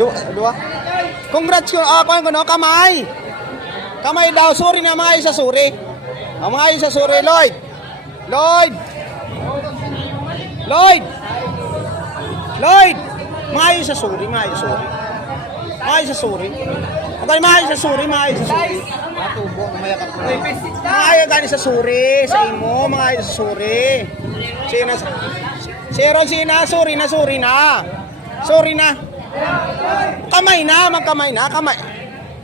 Dua, dua. Congrats ko, ah, kuhan ko no, kamay. Kamay daw, sorry na mga isa sorry. Ang mga isa sorry, Lloyd. Lloyd. Lloyd. Lloyd. Mga isa sorry, mga isa sorry. Mga isa sorry. Okay, mga isa sorry, mga isa sorry. Matubo, umaya ka po. Mga gani sa suri, sa imo, mga ayaw sa suri. Sino sa... Si Rosina, sorry na, sorry na. Sorry na. Kamay na, magkamay na, kamay.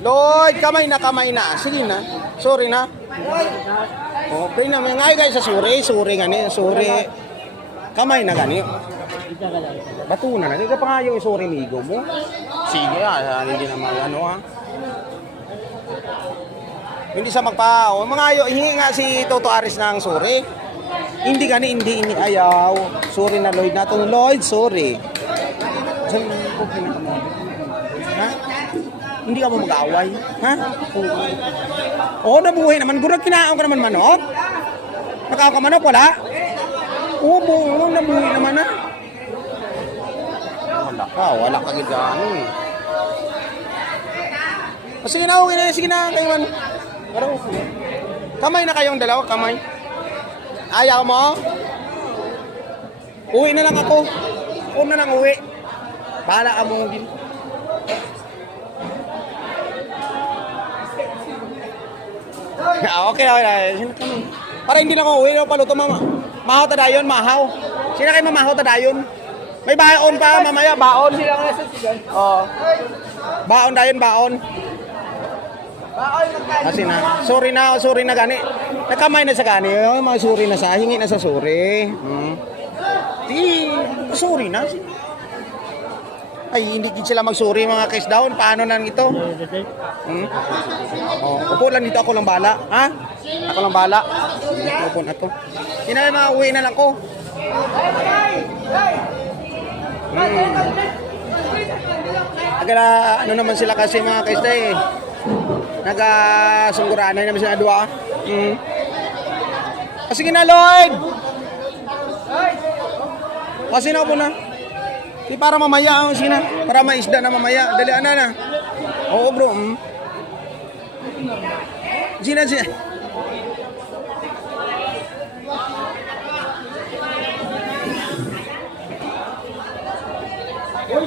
Lloyd, kamay na, kamay na. Sige na. Sorry na. Okay na, may ngay guys sa suri, suri gani, suri. Kamay na gani. Bato na na. Kaya pa nga yung suri migo mo. Sige ah, hindi naman ano ah. Hindi sa magpa, o mga ayo, hingi nga si Toto Aris ng sorry. Hindi gani, hindi, hindi ayaw. Sorry na Lloyd nato. Lloyd, sorry. Saan yung problema ka mo? Ha? Hindi ka mo mag-away? Ha? Oo, nabuhay naman. Gurag kinaon ka naman manok? Nakaw ka manok, wala? Oo, buo, nabuhay naman ha? Wala ka, wala ka gigano eh. O, sige na, okay na, sige na, kayo man. Pero, kamay na kayong dalawa, kamay. Ayaw mo? Uwi na lang ako. Ako na lang uwi. Bahala ka mo din. Ah, okay, okay. Nun? Para hindi na ako uwi, paluto mama. Mahaw ta dayon, mahaw. Sino kayo mamahaw ta dayon? May baon pa mamaya, baon. Oo. Baon dayon, baon. Kasi na, sorry na, sorry na gani. Nakamay na sa gani, mga sorry na sa, hingi na sa sorry. Hmm. Di, sorry na. Ay, hindi sila mag-sorry mga case down. Paano na ito? Hmm? Oh, upo lang dito ako lang bala. Ha? Ako lang bala. Upo na to. Sinabi mga uwi na lang ko. Hmm. Agala, ano naman sila kasi mga case eh. Naga-sungguranan naman sila dua. Hmm. Ah, sige na, Lloyd! Kasi na po na. Di para mamaya ako sina. Para maisda na mamaya. Dali ana na. Oo bro. Mm. Gina, Gina. Uy!